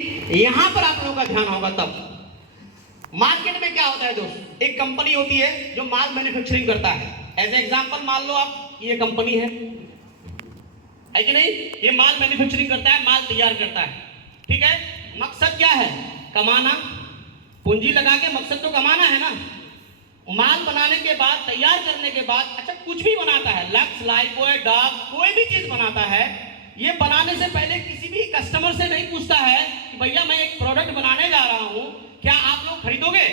यहां पर आप लोगों का ध्यान होगा तब। मार्केट में क्या होता है दोस्त, एक कंपनी होती है जो माल मैन्युफैक्चरिंग करता है। एज एग्जांपल मान लो आप, ये कंपनी है कि नहीं, ये माल मैन्युफैक्चरिंग करता है, माल तैयार करता है, ठीक है। मकसद क्या है, कमाना, पूंजी लगा के मकसद तो कमाना है ना। माल बनाने के बाद, तैयार करने के बाद, अच्छा कुछ भी बनाता है, लक्स, लाइफबॉय, डॉग, कोई भी चीज बनाता है, ये बनाने से पहले किसी भी कस्टमर से नहीं पूछता है कि भैया मैं एक प्रोडक्ट बनाने जा रहा हूं, क्या आप लोग खरीदोगे।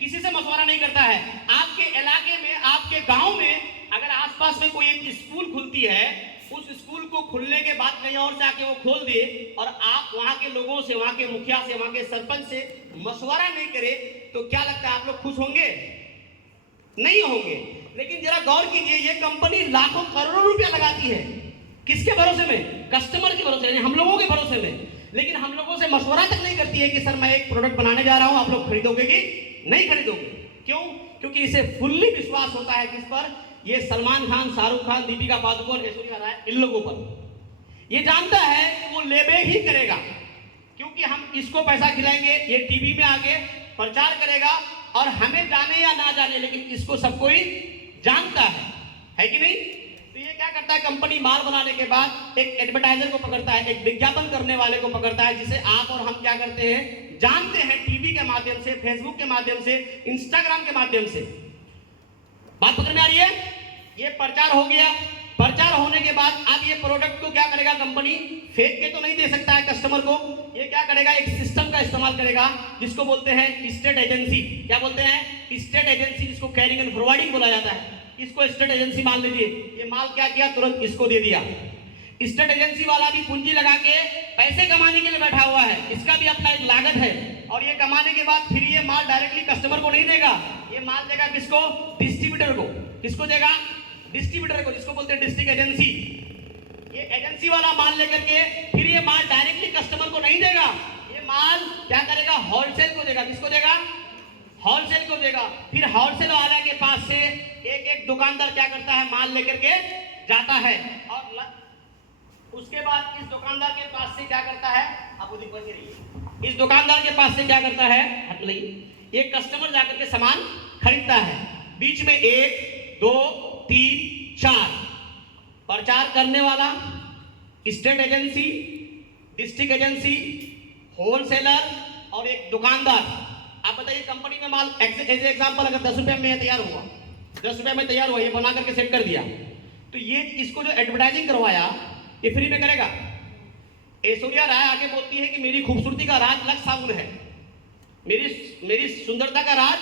किसी से मशवरा नहीं करता है। आपके इलाके में, आपके गांव में अगर आसपास में कोई एक स्कूल खुलती है, उस स्कूल को खुलने के बाद कहीं और से आके वो खोल दे और आप वहां के लोगों से, वहां के मुखिया से, वहां के सरपंच से मशवरा नहीं करे, तो क्या लगता है आप लोग खुश होंगे? नहीं होंगे। लेकिन जरा गौर कीजिए, ये कंपनी लाखों करोड़ों रुपया लगाती है, किसके भरोसे में? कस्टमर के भरोसे, हम लोगों के भरोसे में। लेकिन हम लोगों से मशवरा तक नहीं करती है कि सर मैं एक प्रोडक्ट बनाने जा रहा हूं, आप लोग खरीदोगे कि नहीं खरीदोगे। क्यों? क्योंकि इसे फुल्ली विश्वास होता है किस पर? ये सलमान खान, शाहरुख खान, दीपिका पादुकोण, ऐश्वर्या राय, इन लोगों पर। ये जानता है कि वो लेबे ही करेगा, क्योंकि हम इसको पैसा खिलाएंगे, ये टीवी में आके प्रचार करेगा, और हमें जाने या ना जाने, लेकिन इसको सब कोई जानता है कि नहीं। तो ये क्या करता है, कंपनी माल बनाने के बाद एक एडवर्टाइजर को पकड़ता है, एक विज्ञापन करने वाले को पकड़ता है, जिसे आप और हम क्या करते हैं, जानते हैं, टीवी के माध्यम से, फेसबुक के माध्यम से, इंस्टाग्राम के माध्यम से। बात पकड़ में आ रही है? ये प्रचार हो गया। प्रचार होने के बाद अब ये प्रोडक्ट को क्या करेगा, कंपनी फेंक के तो नहीं दे सकता है कस्टमर को। ये क्या करेगा, एक सिस्टम का इस्तेमाल करेगा जिसको बोलते हैं स्टेट एजेंसी। क्या बोलते हैं? स्टेट एजेंसी, जिसको कैरिंग एंड फॉरवर्डिंग बोला जाता है। इसको स्टेट एजेंसी मान लीजिए, ये माल क्या किया, तुरंत इसको दे दिया। स्टेट एजेंसी वाला भी पूंजी लगा के पैसे कमाने के लिए बैठा हुआ है, इसका भी अपना एक लागत है। और ये कमाने के बाद फिर ये माल डायरेक्टली कस्टमर को नहीं देगा, ये माल देगा किसको? डिस्ट्रीब्यूटर को। किसको देगा? डिस्ट्रीब्यूटर को, जिसको बोलते हैं डिस्ट्रिक्ट एजेंसी। ये एजेंसी वाला माल लेकर के फिर ये माल डायरेक्टली कस्टमर को नहीं देगा, ये माल क्या करेगा, होलसेल को देगा। किसको देगा? होलसेल को देगा। फिर होलसेल वाले के पास से एक एक दुकानदार क्या करता है, माल लेकर के जाता है, और उसके बाद इस दुकानदार के पास से क्या करता है, आप उधर बचे रहिए, इस दुकानदार के पास से क्या करता है, हट लीजिए, एक कस्टमर जाकर के सामान खरीदता है। बीच में 1 2 3 4 प्रचार करने वाला, state agency, district agency, wholesaler और एक दुकानदार। आप बताइए, कंपनी में माल एज एग्जाम्पल अगर 10 रुपए में तैयार हुआ, 10 रुपए में तैयार हुआ, ये बना करके सेट कर दिया, तो ये इसको जो एडवर्टाइजिंग करवाया, ये फ्री में करेगा। ऐश्वर्या राय आके बोलती है कि मेरी खूबसूरती का राज लक्स साबुन है, मेरी सुंदरता का राज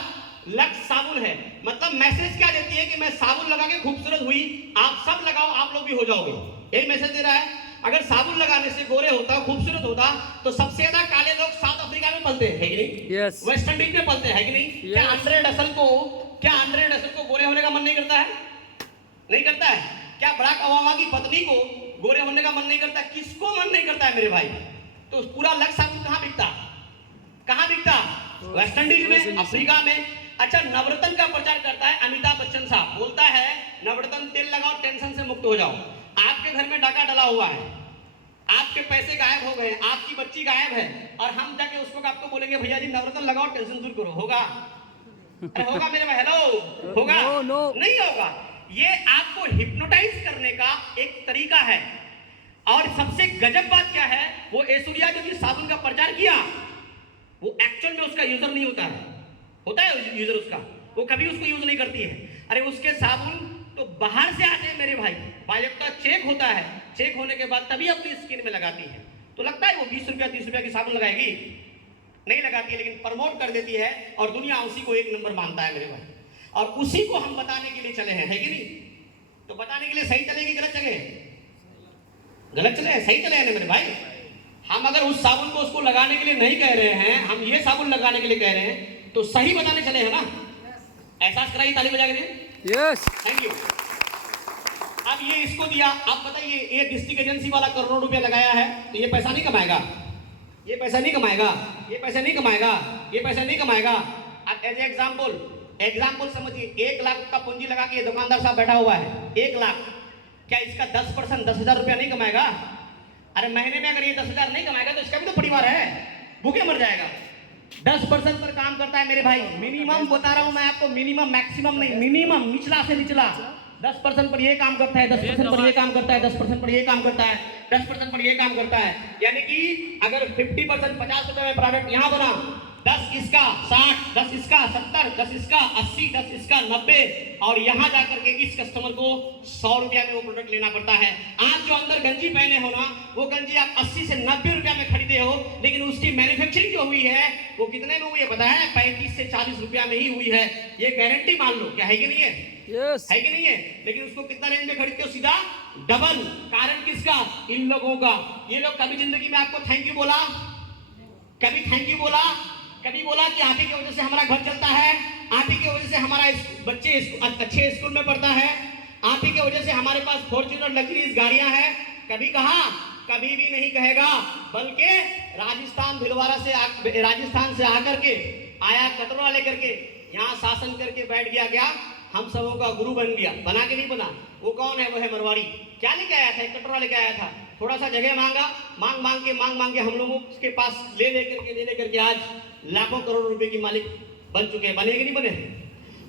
लक्स साबुन है। मतलब मैसेज क्या देती है कि मैं साबुन लगा के खूबसूरत हुई, आप सब लगाओ, आप लोग भी हो जाओगे, यही मैसेज दे रहा है। अगर साबुन लगाने से गोरे होता, खूबसूरत होता, तो सबसे ज्यादा काले लोग साउथ अफ्रीका में पलते हैं, है कि नहीं? Yes. वेस्ट इंडीज में पलते हैं, कि नहीं? Yes. क्या आंद्रे रसल को गोरे होने का मन नहीं करता है? नहीं करता है? क्या बराक ओबामा की पत्नी को गोरे होने का मन नहीं करता? किसको मन नहीं करता है मेरे भाई? तो पूरा लक्स साबुन कहाँ बिकता? कहाँ बिकता? वेस्ट इंडीज में, अफ्रीका में। अच्छा, नवरत्न का प्रचार करता है अमिताभ बच्चन साहब, बोलता है नवरत्न तेल लगाओ, टेंशन से मुक्त हो जाओ। आपके घर में डाका डला हुआ है, आपके पैसे गायब हो गए, आपकी बच्ची गायब है, और हम जाके उसको आपको बोलेंगे भैया जी नवरत्न लगाओ, टेंशन दूर करो, होगा? अरे होगा मेरे भाई? हेलो, होगा? No, no. नहीं होगा। ये आपको हिप्नोटाइज करने का एक तरीका है। और सबसे गजब बात क्या है, वो ऐश्वर्या जो साबुन का प्रचार किया, वो एक्चुअल में उसका यूजर नहीं होता है, होता है यूजर उसका, वो कभी उसको यूज नहीं करती है। अरे उसके साबुन तो बाहर से आते हैं मेरे भाई, बायोप्टा चेक होता है, चेक होने के बाद तभी अपनी स्किन में लगाती है। तो लगता है वो 20 रुपया 30 रुपया की साबुन लगाएगी? नहीं लगाती है, लेकिन प्रमोट कर देती है, और दुनिया उसी को एक नंबर मानता है मेरे भाई। और उसी को हम बताने के लिए चले हैं, है कि नहीं? तो बताने के लिए सही चले कि गलत चले? गलत चले हैं, सही चले हैं मेरे भाई। हम अगर उस साबुन को उसको लगाने के लिए नहीं कह रहे हैं, हम ये साबुन लगाने के लिए कह रहे हैं, तो सही बताने चले हैं ना? एहसास कराइए, ताली बजा के। Yes, thank you. अब ये इसको दिया, आप बताइए, ये डिस्ट्रिक्ट एजेंसी वाला करोड़ों रुपया लगाया है, तो ये पैसा नहीं कमाएगा? ये पैसा नहीं कमाएगा, ये पैसा नहीं कमाएगा, ये पैसा नहीं कमाएगा। अब एज एग्जाम्पल समझिए, 1 लाख का पूंजी लगा के दुकानदार साहब बैठा हुआ है, 1 लाख, क्या इसका 10% 10,000 रुपया नहीं कमाएगा? अरे महीने में अगर ये 10,000 नहीं कमाएगा तो इसका भी तो परिवार है, भूखे मर जाएगा। 10% पर काम करता है मेरे भाई, मिनिमम बता रहा हूं मैं आपको, मिनिमम, मैक्सिमम नहीं, मिनिमम, निचला से निचला 10% पर ये काम करता है, 10% पर ये काम करता है, 10% पर ये काम करता है, 10% पर ये काम करता है। यानी कि अगर 50% 50 रुपए में प्रोडक्ट यहाँ बना, 10 इसका 60, 10 इसका 70, 10 इसका 80, 10 इसका 90, और यहाँ जाकर के इस कस्टमर को 100 रुपया में वो प्रोडक्ट लेना पड़ता है। आप जो अंदर गंजी पहने हो ना, वो गंजी आप 80 से 90 रुपया में खरीदे हो, लेकिन उसकी मैन्युफैक्चरिंग जो हुई है वो कितने में हुई है पता है? 35 से 40 रुपया में ही हुई है। ये गारंटी मान लो, क्या है कि नहीं है? यस है कि नहीं है? लेकिन उसको कितना रेंज में खरीदते हो? सीधा डबल। कारण किसका? इन लोगों का। ये लोग कभी जिंदगी में आपको थैंक यू बोला? कभी थैंक यू बोला? कभी बोला कि आप ही की वजह से हमारा घर चलता है, आप ही की वजह से हमारा बच्चे अच्छे स्कूल में पढ़ता है, आप ही की वजह से हमारे पास फॉर्च्यूनर लग्जरीज गाड़ियां हैं? कभी कहा? कभी भी नहीं कहेगा। बल्कि राजस्थान से आकर के आया, कटोरा लेकर के यहाँ शासन करके बैठ गया, हम सबों का गुरु बन गया। बना के नहीं बना? वो कौन है? वो है मरवाड़ी। क्या लेके आया था? कटोरा लेके आया था। थोड़ा सा जगह मांगा, मांग के हम लोगों के पास ले लेकर के आज लाखों करोड़ रुपए की मालिक बन चुके हैं। बने कि नहीं बने?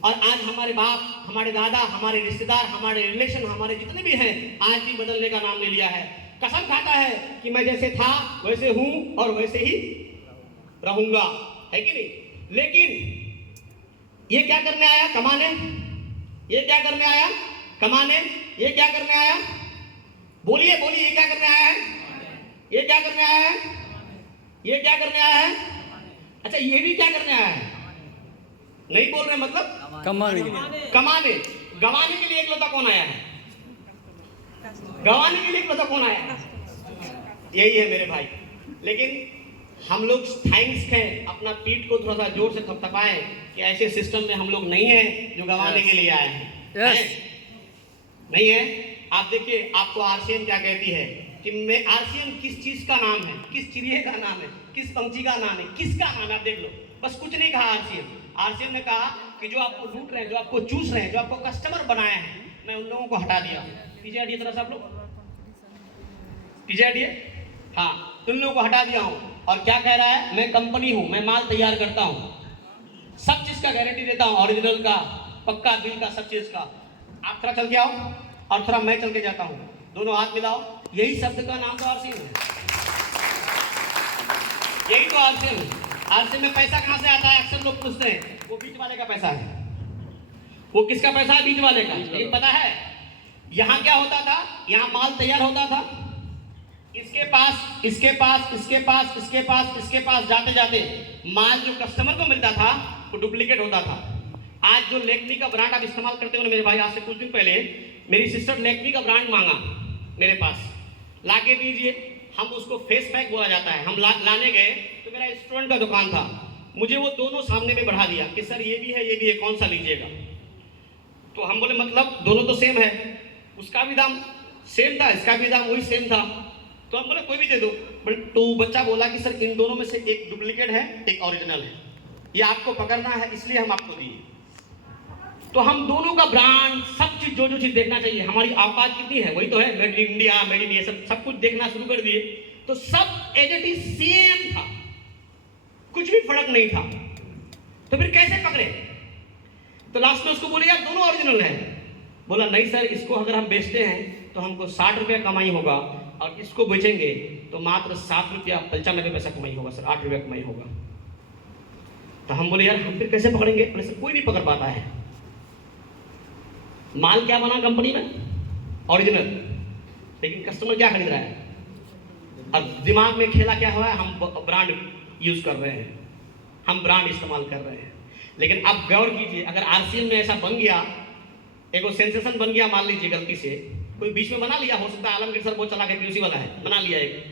और आज हमारे बाप, हमारे दादा, हमारे रिश्तेदार, हमारे रिलेशन, हमारे जितने भी हैं, आज भी बदलने का नाम ले लिया है। कसम खाता है कि मैं जैसे था वैसे हूं और वैसे ही रहूंगा, है कि नहीं? लेकिन ये क्या करने आया? कमाने। ये क्या करने आया? कमाने। ये क्या करने आया? बोलिए बोलिए, ये क्या करने आया है? ये क्या करने आया है? ये क्या करने आया है? अच्छा, ये भी क्या करने आया है? नहीं बोल रहे मतलब? कमाने के लिए। कमाने। गवाने के लिए एकलौता कौन आया है? गवाने के लिए एकलौता कौन आया है? यही है मेरे भाई। लेकिन हम लोग थैंक्स हैं, अपना पीठ को थोड़ा सा जोर से थपथपाएं कि ऐसे सिस्टम में हम लोग नहीं है जो गवाने के लिए आए हैं। नहीं है? आप देखिए, आपको आरसीएम क्या कहती है कि मैं, आरसीएम किस चीज का नाम है, किस चिड़िया का नाम है, किस पंछी का नाम है, किसका नाम है? आप देख लो, बस कुछ नहीं कहा आरसीएम। आरसीएम ने कहा कि जो आपको लूट रहे हैं, जो आपको चूस रहे हैं, जो आपको कस्टमर बनाए हैं, मैं उन लोगों को हटा दिया। पीछे हटिए थोड़ा सा आप लोग, पीछे हटिए। हाँ, उन लोगों को हटा दिया हूँ। और क्या कह रहा है? मैं कंपनी हूँ, मैं माल तैयार करता हूँ, सब चीज का गारंटी देता हूँ, ओरिजिनल का, पक्का बिल का, सब चीज का। आप थोड़ा चल के आओ और थोड़ा मैं चल के जाता हूँ, दोनों हाथ मिलाओ। यही शब्द का नाम तो आरसीएम है। यही तो आरसीएम है। आरसीएम में पैसा कहाँ से आता है? अक्सर लोग पूछते हैं। वो बीच वाले का पैसा है। वो किसका पैसा है? बीच वाले का। लेकिन पता है यहाँ क्या होता था? यहाँ माल तैयार होता था, इसके पास जाते जाते माल जो कस्टमर को मिलता था वो डुप्लीकेट होता था। आज जो लेक्मी का ब्रांड आप इस्तेमाल करते हो ना मेरे भाई, आज से कुछ दिन पहले मेरी सिस्टर लेक्मी का ब्रांड मांगा मेरे पास, लाके दीजिए। हम उसको फेस पैक बोला जाता है। हम लाने गए तो मेरा स्टूडेंट का दुकान था, मुझे वो दोनों सामने में बढ़ा दिया कि सर ये भी है, ये भी है, कौन सा लीजिएगा? तो हम बोले मतलब दोनों तो सेम है। उसका भी दाम सेम था, इसका भी दाम वही सेम था। तो हम बोले कोई भी दे दो। बट तो बच्चा बोला कि सर इन दोनों में से एक डुप्लीकेट है, एक ओरिजिनल है, ये आपको पकड़ना है, इसलिए हम आपको दिए। तो हम दोनों का ब्रांड, सब चीज, जो चीज देखना चाहिए, हमारी औकात कितनी है वही तो है, made in India, made in ये सब कुछ देखना शुरू कर दिए। तो सब एज इट इज सेम था, कुछ भी फर्क नहीं था। तो फिर कैसे पकड़े? तो लास्ट में उसको बोले यार दोनों ओरिजिनल है। बोला नहीं सर, इसको अगर हम बेचते हैं तो हमको 60 रुपया कमाई होगा, और इसको बेचेंगे तो मात्र 7 रुपया 95 पैसा कमाई होगा सर, 8 रुपया कमाई होगा। तो हम बोले यार हम फिर कैसे पकड़ेंगे? बोले सर कोई नहीं पकड़ पाता है। माल क्या बना कंपनी में? ओरिजिनल, लेकिन कस्टमर क्या खरीद रहा है? अब दिमाग में खेला क्या हुआ है? हम ब्रांड यूज कर रहे हैं, हम ब्रांड इस्तेमाल कर रहे हैं। लेकिन अब गौर कीजिए, अगर आरसीएम में ऐसा बन गया, एक सेंसेशन बन गया, मान लीजिए गलती से कोई बीच में बना लिया, हो सकता है आलमगीर सर बहुत चला के पीयूसी वाला है, बना लिया एक।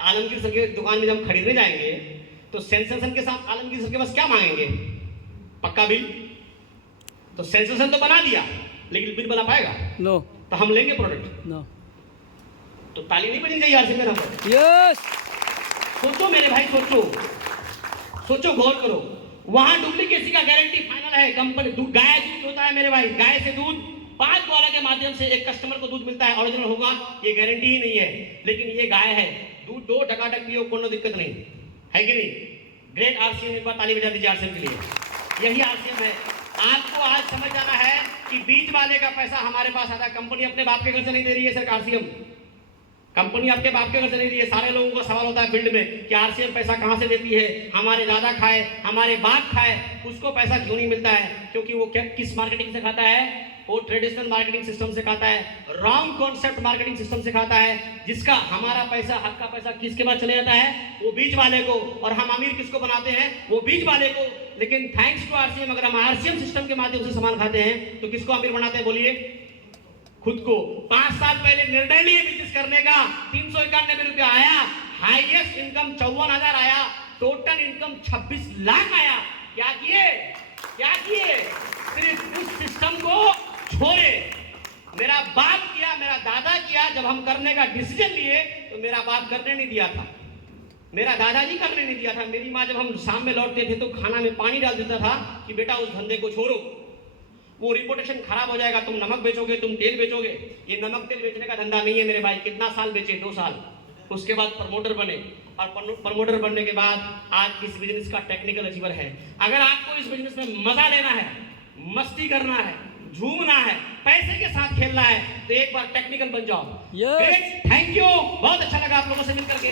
आलमगीर सर की दुकान में जब खरीदने जाएंगे तो सेंसेशन के साथ आलमगीर सर के पास क्या मांगेंगे? पक्का बिल। तो सेंसेशन तो बना दिया, लेकिन बिल बना पाएगा? नो। तो हम लेंगे प्रोडक्ट? नो। तो ताली नहीं बजनी चाहिए आरसीएम में पर? यस। सोचो मेरे भाई, सोचो, गौर करो। वहां डुप्लीकेसी का गारंटी फाइनल है। कंपनी गाय दूध होता है मेरे भाई, गाय से दूध 5 ग्वाला के माध्यम से एक कस्टमर को दूध मिलता है, ओरिजिनल होगा, ये गारंटी ही नहीं है। लेकिन ये गाय है, दूध दो टकाटक पियो, कोनो दिक्कत नहीं है कि नहीं? ग्रेट आरसीएम, एक बार ताली बजा दीजिए आरसीएम के लिए। यही आरसीएम है। आपको आज समझ जाना है कि बीच वाले का पैसा हमारे पास आता है। कंपनी अपने बाप के घर से नहीं दे रही है सर आरसीएम, कंपनी आपके बाप के घर से नहीं दी है। सारे लोगों को सवाल होता है फील्ड में कि आरसीएम पैसा कहां से देती है, हमारे दादा खाए, हमारे बाप खाए, उसको पैसा क्यों नहीं मिलता है? क्योंकि वो क्या किस मार्केटिंग से खाता है? वो ट्रेडिशनल मार्केटिंग सिस्टम से खाता है, रॉन्ग कॉन्सेप्ट मार्केटिंग सिस्टम से खाता है, जिसका हमारा पैसा, हक का पैसा किसके पास चले जाता है? वो बीच वाले को। और हम अमीर किसको बनाते हैं? वो बीच वाले को। लेकिन थैंक्स टू आरसीएम, अगर हम आरसीएम सिस्टम के माध्यम से सामान खाते हैं तो किसको अमीर बनाते हैं? बोलिए, खुद को। 5 साल पहले निर्णय लिए बिजनेस करने का, 391 रुपया आया, हाईएस्ट इनकम 54,000 आया, टोटल इनकम 26 लाख आया। क्या किए? क्या किए? सिर्फ उस सिस्टम को छोड़े। मेरा बाप किया, मेरा दादा किया। जब हम करने का डिसीजन लिए तो मेरा बाप करने नहीं दिया था, मेरा दादाजी करने नहीं दिया था। मेरी माँ जब हम शाम में लौटते थे तो खाना में पानी डाल देता था कि बेटा उस धंधे को छोड़ो, वो रिपोर्टेशन खराब हो जाएगा, तुम नमक बेचोगे, तुम तेल बेचोगे। ये नमक तेल बेचने का धंधा नहीं है मेरे भाई। कितना साल बेचे? 2 साल। उसके बाद प्रमोटर बने, और प्रमोटर बनने के बाद आज इस बिजनेस का टेक्निकल अचीवर है। अगर आपको इस बिजनेस में मजा लेना है, मस्ती करना है, झूमना है, पैसे के साथ खेलना है, तो एक बार टेक्निकल बन जाओ। थैंक यू, बहुत अच्छा लगा आप लोगों से मिलकर के।